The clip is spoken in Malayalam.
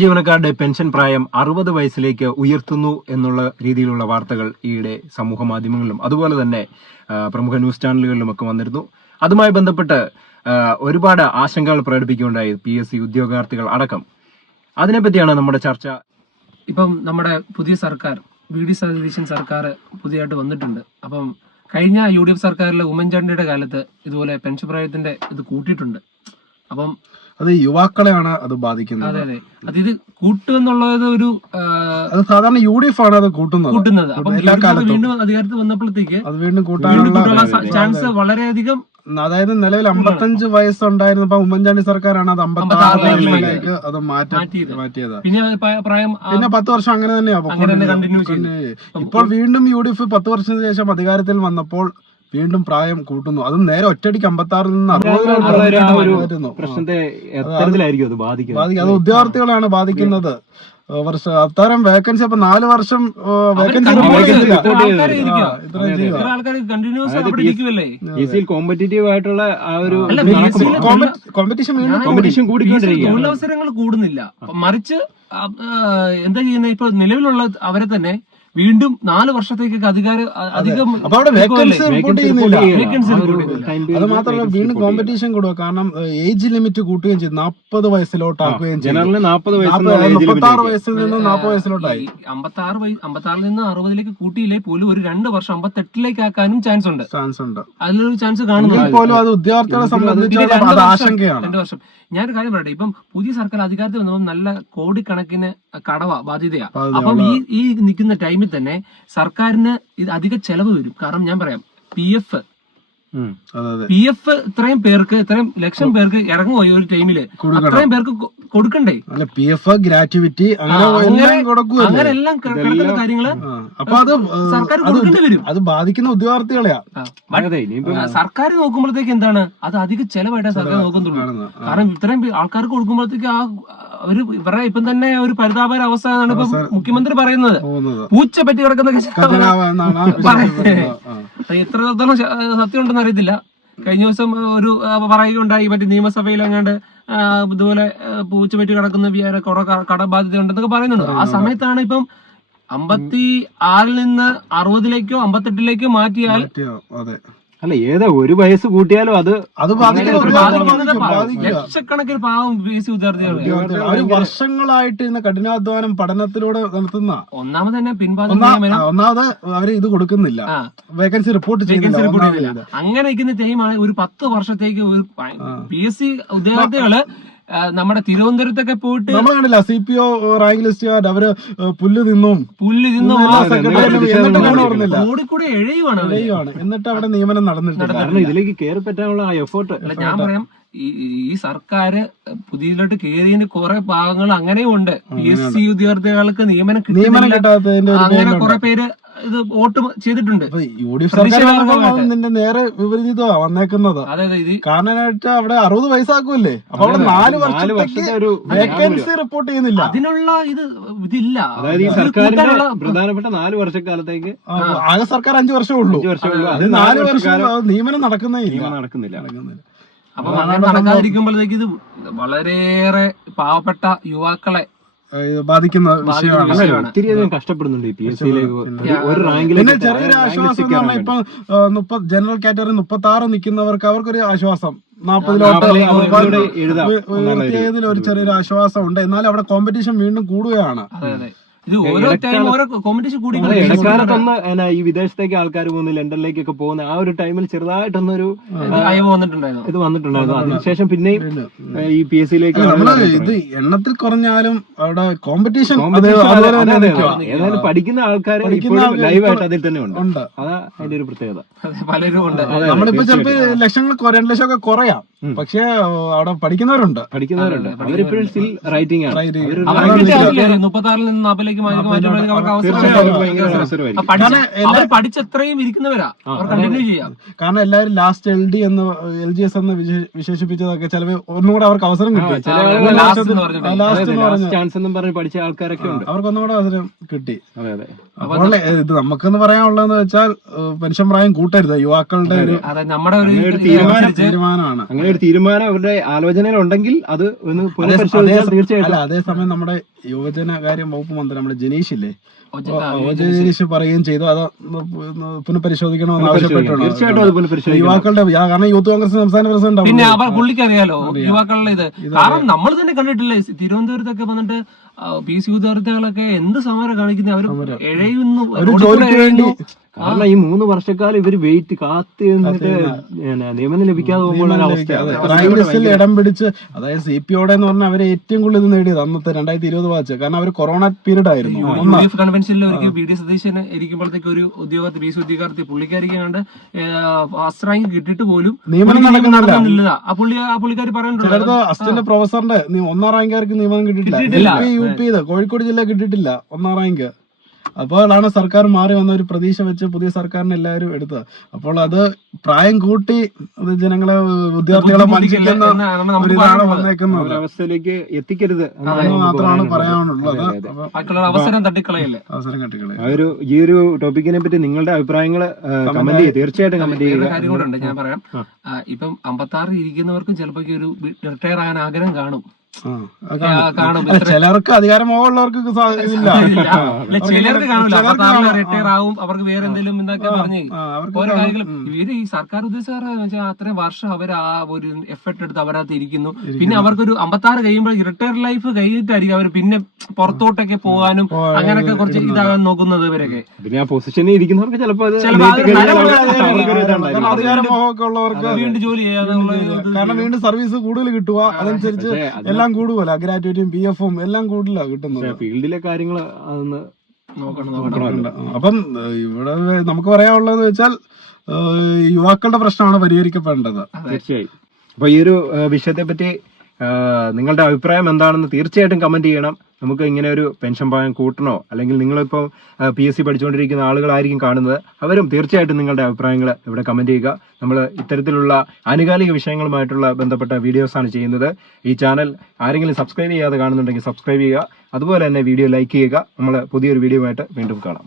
ജീവനക്കാരുടെ പെൻഷൻ പ്രായം 60 വയസ്സിലേക്ക് ഉയർത്തുന്നു എന്നുള്ള രീതിയിലുള്ള വാർത്തകൾ ഈയിടെ സമൂഹ മാധ്യമങ്ങളിലും അതുപോലെ തന്നെ പ്രമുഖ ന്യൂസ് ചാനലുകളിലും ഒക്കെ വന്നിരുന്നു. അതുമായി ബന്ധപ്പെട്ട് ഒരുപാട് ആശങ്കകൾ പ്രകടിപ്പിക്കുകയുണ്ടായി PSC ഉദ്യോഗാർത്ഥികൾ അടക്കം. അതിനെപ്പറ്റിയാണ് നമ്മുടെ ചർച്ച. ഇപ്പം നമ്മുടെ പുതിയ സർക്കാർ VD സതീശൻ സർക്കാർ പുതിയതായിട്ട് വന്നിട്ടുണ്ട്. അപ്പം കഴിഞ്ഞ UDF സർക്കാരിലെ ഉമ്മൻചാണ്ടിയുടെ കാലത്ത് ഇതുപോലെ പെൻഷൻ പ്രായത്തിന്റെ ഇത് കൂട്ടിയിട്ടുണ്ട്. അപ്പം അത് യുവാക്കളെയാണ് അത് ബാധിക്കുന്നത്. അതെ അതെ, അത് ഇത് കൂട്ടുമെന്നുള്ളത് ഒരു സാധാരണ UDF ആണ് അത് കൂട്ടുന്നത്. അപ്പം വീണ്ടും അധികാരത്തിൽ വന്നപ്പോഴത്തേക്ക് അത് വീണ്ടും കൂട്ടാനുള്ള ചാൻസ് വളരെയധികം. അതായത് നിലവിൽ 55 വയസ്സുണ്ടായിരുന്നപ്പോ ഉമ്മൻചാണ്ടി സർക്കാരാണ് അത് 56 വയസ്സിലേക്ക് അത് മാറ്റിയത്. പിന്നെ 10 വർഷം അങ്ങനെ തന്നെയാ. ഇപ്പോൾ വീണ്ടും UDF 10 വർഷത്തിന് ശേഷം അധികാരത്തിൽ വന്നപ്പോൾ വീണ്ടും പ്രായം കൂട്ടുന്നു. അതും നേരെ ഒറ്റയടിക്ക് 56 നിന്ന് 60 പ്രശ്നത്തെ എത്തരത്തിലായിരിക്കും അത് ബാധിക്കുന്നത്. അത് ഉദ്യോഗാർത്ഥികളാണ് ബാധിക്കുന്നത്. അത്തരം വേക്കൻസി അപ്പൊ 4 വർഷം വേക്കൻസി കോമ്പറ്റീറ്റീവ് ആയിട്ടുള്ള ആ ഒരു കോമ്പറ്റീഷൻ തൊഴിലവസരങ്ങൾ കൂടുന്നില്ല. മറിച്ച് എന്താ ചെയ്യുന്നത്, ഇപ്പൊ നിലവിലുള്ള അവരെ തന്നെ വീണ്ടും 4 വർഷത്തേക്ക് അധികം അത് മാത്രമല്ല വീണ്ടും കോമ്പറ്റീഷൻ കൂടുക. കാരണം ഏജ് ലിമിറ്റ് കൂട്ടുകയും ചെയ്തു, 40 വയസ്സിലോട്ടാക്കുകയും ചെയ്തു. 36 വയസ്സിൽ നിന്ന് 40 വയസ്സിലോട്ടായി. 56 നിന്ന് 60 കൂട്ടിയില്ലേ പോലും ഒരു 2 വർഷം 58 ആക്കാനും ചാൻസ് ഉണ്ട്. അതിലൊരു ചാൻസ് കാണുന്നുണ്ട് പോലും. അത് ഉദ്യോഗാർത്ഥികളെ സംബന്ധിച്ച് ആശങ്കയാണ്. 2 വർഷം. ഞാനൊരു കാര്യം പറയട്ടെ, ഇപ്പം പുതിയ സർക്കാർ അധികാരത്തിൽ വന്നപ്പോൾ നല്ല കോടിക്കണക്കിന് ബാധ്യതയാ. അപ്പം ഈ നിൽക്കുന്ന ടൈമിൽ തന്നെ സർക്കാരിന് ഇത് അധിക ചെലവ് വരും. കാരണം ഞാൻ പറയാം, PF ഇത്രയും ലക്ഷം പേർക്ക് ഇറങ്ങുപോയി ഒരു ടൈമില്, അത്രയും പേർക്ക് കൊടുക്കണ്ടേ? PF ഗ്രാറ്റുവിറ്റി അങ്ങനെ എല്ലാം കിടക്കുന്ന കാര്യങ്ങള് അപ്പൊ അത് സർക്കാർ കൊടുക്കേണ്ടി വരും. അത് ബാധിക്കുന്ന ഉദ്യോഗാർത്ഥികളെയാ. സർക്കാർ നോക്കുമ്പോഴത്തേക്ക് എന്താണ്, അത് അധിക ചെലവായിട്ടാണ് സർക്കാർ നോക്കുന്നുള്ളൂ. കാരണം ഇത്രയും ആൾക്കാർക്ക് കൊടുക്കുമ്പോഴത്തേക്ക് ഇവരുടെ ഇപ്പം തന്നെ ഒരു പരിതാപകര അവസ്ഥയാണ് ഇപ്പൊ മുഖ്യമന്ത്രി പറയുന്നത്. പൂച്ച പറ്റി കിടക്കുന്ന എത്രത്തോളം സത്യം ഉണ്ടെന്ന് അറിയത്തില്ല. കഴിഞ്ഞ ദിവസം ഒരു പറയുകയുണ്ടായി, മറ്റേ നിയമസഭയിൽ അങ്ങാണ്ട് ഇതുപോലെ പൂച്ച പറ്റി കിടക്കുന്ന കുറെ കടബാധ്യത ഉണ്ടെന്നൊക്കെ പറയുന്നുണ്ട്. ആ സമയത്താണ് ഇപ്പം 56 നിന്ന് 60 58 മാറ്റിയാൽ അല്ല, ഏതാ ഒരു വയസ്സ് കൂട്ടിയാലും അത് ലക്ഷക്കണക്കിന് പാവം PSC വിദ്യാർത്ഥികൾ വർഷങ്ങളായിട്ട് ഇന്ന് കഠിനാധ്വാനം പഠനത്തിലൂടെ നടത്തുന്ന. ഒന്നാമത് തന്നെ ഒന്നാമത് അവര് ഇത് കൊടുക്കുന്നില്ല, വേക്കൻസി റിപ്പോർട്ട് ചെയ്യുന്നില്ല. അങ്ങനെ ഇരിക്കുന്ന ടൈമാണ് ഒരു 10 വർഷത്തേക്ക് ഒരു PSC ഉദ്യോഗാർത്ഥികള് നമ്മുടെ തിരുവനന്തപുരത്തൊക്കെ പോയിട്ട് നമ്മൾ കണ്ടില്ല, CPO റാങ്ക് ലിസ്റ്റ് അവര് പുല്ല് തിന്നും കൂടെ എഴയുവാണ്. എന്നിട്ട് അവിടെ നിയമനം നടന്നിട്ടില്ല. കാരണം ഇതിലേക്ക് കയറി പറ്റാനുള്ള എഫേർട്ട്. ഞാൻ പറയാം, ഈ സർക്കാർ പുതിയതായിട്ട് കയറിയതിന് കുറെ ഭാഗങ്ങൾ അങ്ങനെയും ഉണ്ട്. PSC ഉദ്യോഗാർത്ഥികൾക്ക് നിയമനം കിട്ടാത്തതിന്റെ അങ്ങനെ കുറെ പേര് ഇത് വോട്ട് ചെയ്തിട്ടുണ്ട്. UDF സർക്കാർ നേരെ വിപരീതമാ വന്നേക്കുന്നത്. കാരണമായിട്ട് അവിടെ 60 വയസ്സാക്കൂല്ലേ, അപ്പൊ അവിടെ 4 വർഷത്തെ ഒരു വേക്കൻസി റിപ്പോർട്ട് ചെയ്യുന്നില്ല. അതിനുള്ള ഇതില്ല. അതായത് ഈ സർക്കാരിന്റെ പ്രധാനപ്പെട്ട 4 വർഷക്കാലത്തേക്ക് ആകെ സർക്കാർ 5 വർഷമേ ഉള്ളൂ. അത് 4 വർഷം നിയമനം നടക്കുന്നില്ല. അപ്പൊ നടക്കാതിരിക്കുമ്പോഴത്തേക്ക് ഇത് വളരെയേറെ പാവപ്പെട്ട യുവാക്കളെ ബാധിക്കുന്ന വിഷയമാണ്. ഒത്തിരിയധികം കഷ്ടപ്പെടുന്നുണ്ട് ഈ PSCയിലേക്ക് ഒരു റാങ്കിൽ. പിന്നെ ചെറിയൊരു ആശ്വാസം എന്ന് പറഞ്ഞാൽ ഇപ്പൊ ജനറൽ കാറ്റഗറി 36 നിൽക്കുന്നവർക്ക് അവർക്കൊരു ആശ്വാസം, 40 ഒരു ചെറിയൊരു ആശ്വാസം ഉണ്ട്. എന്നാൽ അവിടെ കോമ്പറ്റീഷൻ വീണ്ടും കൂടുകയാണ്. ഇത് ഓരോ ടൈം ഓരോ കോമ്പറ്റീഷൻ കൂടി. ഇടക്കാലത്തൊന്ന് ഈ വിദേശത്തേക്ക് ആൾക്കാർ പോകുന്ന, ലണ്ടനിലേക്കൊക്കെ പോകുന്ന ആ ഒരു ടൈമിൽ ചെറുതായിട്ടൊന്നൊരു ഇത് വന്നിട്ടുണ്ടായിരുന്നു. അതിനുശേഷം പിന്നെയും ഈ PSCയിലേക്ക് ഇത് എണ്ണത്തിൽ കുറഞ്ഞാലും അവിടെ കോമ്പറ്റീഷൻ ഏതായാലും പഠിക്കുന്ന ആൾക്കാർ ലൈവായിട്ട് അതിൽ തന്നെ ഉണ്ട്. അതാ അതിന്റെ ഒരു പ്രത്യേകത. പലരും ഉണ്ട്. നമ്മളിപ്പോ ചിലപ്പോ ലക്ഷങ്ങൾ 2 ലക്ഷം ഒക്കെ കുറയാം, പക്ഷെ അവിടെ പഠിക്കുന്നവരുണ്ട്. അവരിപ്പോഴും സ്റ്റിൽ റൈറ്റിംഗ് ആണ്. 36 നിന്ന് 40 അമ്പത്താറിലേക്ക് മാറ്റുമ്പോഴേക്കും അവർക്ക് അവസരമായിരിക്കും. അവർ പഠിച്ചത്രയും ഇരിക്കുന്നവരാ, അവർ കണ്ടിന്യൂ ചെയ്യാം. കാരണം എല്ലാവരും ലാസ്റ്റ് LGS എന്ന് വിശേഷിപ്പിച്ചതൊക്കെ ചിലവ് ഒന്നുകൂടെ അവർക്ക് അവസരം കിട്ടി. ചാൻസ് എന്നും പറഞ്ഞ് പഠിച്ച ആൾക്കാരൊക്കെ ഉണ്ട്, അവർക്ക് ഒന്നുകൂടെ അവസരം കിട്ടി. അപ്പോൾ ഇത് നമുക്കെന്ന് പറയാനുള്ളതെന്ന് വെച്ചാൽ പെൻഷൻ പ്രായം കൂട്ടരുത്, യുവാക്കളുടെ നമ്മുടെ ഒരു തീരുമാനമാണ്. അങ്ങനെ ഒരു തീരുമാനം അവരുടെ ആലോചനയിൽ ഉണ്ടെങ്കിൽ അത് ഒന്ന് തീർച്ചയായിട്ടും. അതേസമയം നമ്മുടെ യുവജനകാര്യ വകുപ്പ് മന്ത്രി നമ്മുടെ ജനീഷ് ഇല്ലേ, ജനീഷ് പറയുകയും ചെയ്തു, അത് പുനഃപരിശോധിക്കണമെന്ന് ആവശ്യപ്പെട്ടുണ്ട്. തീർച്ചയായിട്ടും യുവാക്കളുടെ, കാരണം യൂത്ത് കോൺഗ്രസ് സംസ്ഥാന പ്രസിഡന്റ് പിന്നെ അവർ പുള്ളിക്കറിയാലോ യുവാക്കളുടെ ഇത്. കാരണം നമ്മൾ തന്നെ കണ്ടിട്ടില്ലേ തിരുവനന്തപുരത്തൊക്കെ വന്നിട്ട് PC വിദ്യാർത്ഥികളൊക്കെ എന്ത് സമരം കാണിക്കുന്നത്, അവർ എഴയുന്നു. കാരണം ഈ 3 വർഷക്കാലം ഇവര് വെയിറ്റ് കാത്ത് നിയമനം ലഭിക്കാതെ പോകുമ്പോഴാണ് അവസ്ഥ. ഇടം പിടിച്ച്, അതായത് CPOടെ എന്ന് പറഞ്ഞാൽ അവരെ ഏറ്റവും കൂടുതൽ ഇത് നേടിയത് അന്നത്തെ 2020 വാച്ച്. കാരണം അവർ കൊറോണ പീരീഡ് ആയിരുന്നു. കൺവെൻഷനിൽ ഒരിക്കൽ BD സതീശൻ ഇരിക്കുമ്പോഴത്തേക്ക് ഒരു PC ഉദ്യോഗാർത്ഥി പുള്ളിക്കാരിക്ക് കണ്ട് ഫസ്റ്റ് റാങ്ക് കിട്ടിയിട്ട് പോലും നിയമനം നടക്കുന്നില്ല. ആ പുള്ളിക്കാരി പറയുന്നുണ്ട്, ചിലർക്ക് അസിസ്റ്റന്റ് പ്രൊഫസറിന്റെ 1ാം റാങ്കുകാർക്ക് നിയമനം കിട്ടിയിട്ടില്ല. UP കോഴിക്കോട് ജില്ല കിട്ടിയിട്ടില്ല 1ാം റാങ്ക്. അപ്പോഴാണ് സർക്കാർ മാറി വന്ന ഒരു പ്രതീക്ഷ വെച്ച് പുതിയ സർക്കാരിനെ എല്ലാവരും എടുത്തത്. അപ്പോൾ അത് പ്രായം കൂട്ടി ജനങ്ങളെ, വിദ്യാർത്ഥികളെ വഞ്ചിക്കുന്ന ഒരു ഇതാണ് വന്നേക്കുന്നത്. അവസ്ഥയിലേക്ക് എത്തിക്കരുത് മാത്രമാണ് പറയാനുള്ളത്. അവസരം തട്ടിക്കളയല്ലേ, അവസരം കട്ടിക്കളെ. ഈ ഒരു ടോപ്പിക്കിനെ പറ്റി നിങ്ങളുടെ അഭിപ്രായങ്ങൾ കമന്റ് ചെയ്യുക, തീർച്ചയായിട്ടും കമന്റ് ചെയ്യുക. കാര്യം കൂടെ ഉണ്ട്, ഞാൻ പറയാം. ഇപ്പം 56 ഇരിക്കുന്നവർക്കും ചിലപ്പോ ഒരു റിട്ടയർ ആകാൻ ആഗ്രഹം കാണും. ചിലർക്ക് അധികാരമോഹമുള്ളവർക്ക് ഇതില്ല, ചിലർക്ക് കാണൂല, റിട്ടയർ ആവും, അവർക്ക് വേറെ എന്തെങ്കിലും എന്നൊക്കെ പറഞ്ഞ് ഓരോ കാര്യങ്ങളും. ഇവര് ഈ സർക്കാർ ഉദ്യോഗസ്ഥരെന്ന് വെച്ചാൽ അത്രയും വർഷം അവർ ആ ഒരു എഫർട്ട് എടുത്ത് അവരകത്ത് ഇരിക്കുന്നു. പിന്നെ അവർക്കൊരു 56 കഴിയുമ്പോൾ റിട്ടയർ ലൈഫ് കഴിഞ്ഞിട്ടായിരിക്കും അവർ പിന്നെ പുറത്തോട്ടൊക്കെ പോകാനും അങ്ങനെയൊക്കെ കുറച്ച് ഇതാകാൻ നോക്കുന്നത്. ഇവരൊക്കെ പിന്നെ ആ പൊസിഷനിൽ ഇരിക്കുന്നവർക്ക് ചിലപ്പോൾ അധികാരമോഹമൊക്കെ ഉള്ളവർക്ക് വീണ്ടും ജോലി ചെയ്യാനുള്ള, കാരണം വീണ്ടും സർവീസ് കൂടുതൽ കിട്ടുക, അതനുസരിച്ച് എല്ലാം കൂടുതല, ഗ്രാറ്റുവിറ്റിയും PF-ഉം എല്ലാം കൂടുതലാണ് കിട്ടുന്നത്. ഫീൽഡിലെ കാര്യങ്ങൾ അതൊന്ന് നോക്കണം. അപ്പം ഇവിടെ നമുക്ക് പറയാനുള്ളത് വെച്ചാൽ യുവാക്കളുടെ പ്രശ്നമാണ് പരിഹരിക്കപ്പെടേണ്ടത്. തീർച്ചയായും. അപ്പൊ ഈ ഒരു വിഷയത്തെ പറ്റി നിങ്ങളുടെ അഭിപ്രായം എന്താണെന്ന് തീർച്ചയായിട്ടും കമന്റ് ചെയ്യണം. നമുക്ക് ഇങ്ങനെ ഒരു പെൻഷൻ പ്രായം കൂട്ടണോ, അല്ലെങ്കിൽ നിങ്ങളിപ്പോൾ PSC പഠിച്ചുകൊണ്ടിരിക്കുന്ന ആളുകളായിരിക്കും കാണുന്നത്, അവരും തീർച്ചയായിട്ടും നിങ്ങളുടെ അഭിപ്രായങ്ങൾ ഇവിടെ കമന്റ് ചെയ്യുക. നമ്മൾ ഇത്തരത്തിലുള്ള ആനുകാലിക വിഷയങ്ങളുമായിട്ടുള്ള ബന്ധപ്പെട്ട വീഡിയോസാണ് ചെയ്യുന്നത്. ഈ ചാനൽ ആരെങ്കിലും സബ്സ്ക്രൈബ് ചെയ്യാതെ കാണുന്നുണ്ടെങ്കിൽ സബ്സ്ക്രൈബ് ചെയ്യുക. അതുപോലെ തന്നെ വീഡിയോ ലൈക്ക് ചെയ്യുക. നമ്മൾ പുതിയൊരു വീഡിയോ ആയിട്ട് വീണ്ടും കാണാം.